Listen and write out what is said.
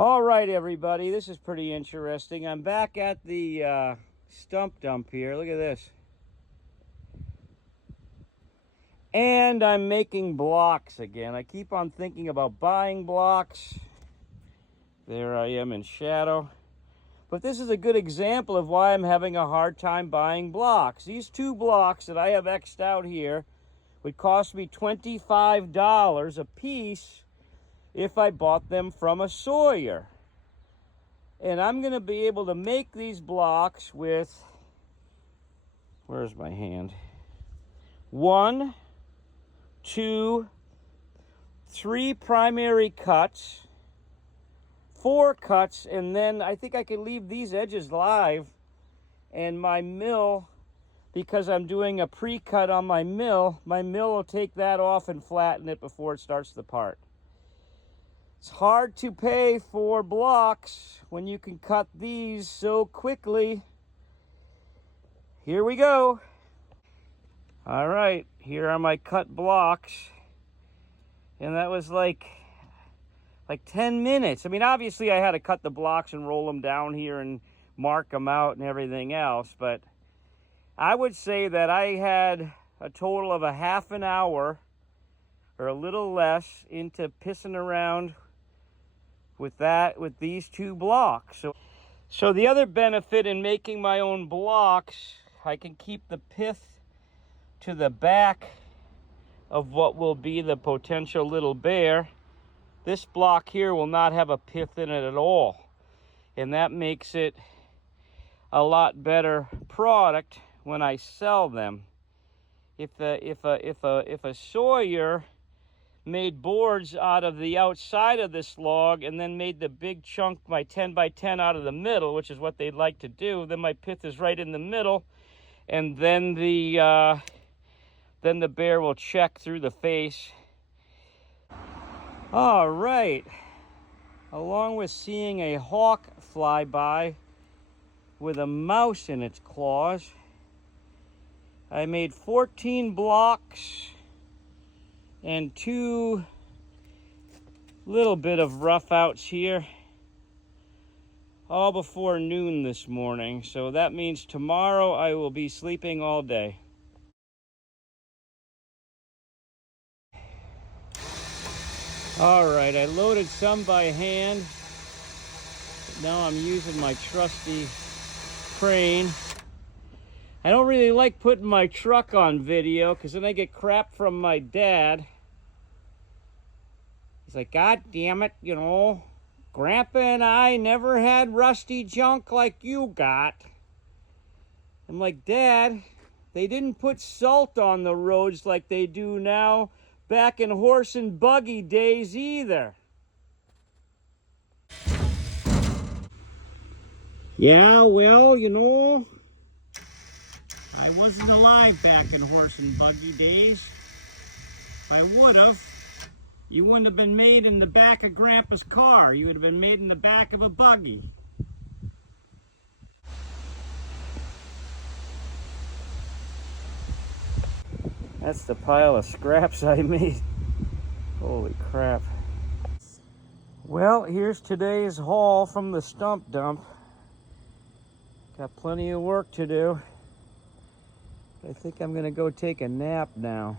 All right, everybody, this is pretty interesting. I'm back at the stump dump here. Look at this. And I'm making blocks again. I keep on thinking about buying blocks. There I am in shadow. But this is a good example of why I'm having a hard time buying blocks. These two blocks that I have X'd out here would cost me $25 a piece if I bought them from a sawyer. And I'm going to be able to make these blocks with, where's my hand? 1, 2, 3 primary cuts, 4 cuts, and then I think I can leave these edges live, and my mill, because I'm doing a pre-cut on my mill will take that off and flatten it before it starts the part. It's hard to pay for blocks when you can cut these so quickly. Here we go. All right, here are my cut blocks. And that was like 10 minutes. I mean, obviously I had to cut the blocks and roll them down here and mark them out and everything else. But I would say that I had a total of a half an hour or a little less into pissing around with these two blocks. So the other benefit in making my own blocks, I can keep the pith to the back of what will be the potential little bear. This block here will not have a pith in it at all, and that makes it a lot better product when I sell them. If a sawyer made boards out of the outside of this log and then made the big chunk, my 10 by 10, out of the middle, which is what they'd like to do, then my pith is right in the middle, and then the bear will check through the face. All right, along with seeing a hawk fly by with a mouse in its claws, I made 14 blocks and 2 little bit of rough outs here, all before noon this morning. So that means tomorrow I will be sleeping all day. All right, I loaded some by hand, but now I'm using my trusty crane. I don't really like putting my truck on video because then I get crap from my dad. He's like, God damn it, you know, Grandpa and I never had rusty junk like you got. I'm like, Dad, they didn't put salt on the roads like they do now back in horse and buggy days either. Yeah, well, you know, I wasn't alive back in horse and buggy days. If I would have, you wouldn't have been made in the back of Grandpa's car. You would have been made in the back of a buggy. That's the pile of scraps I made. Holy crap. Well, here's today's haul from the stump dump. Got plenty of work to do. I think I'm gonna go take a nap now.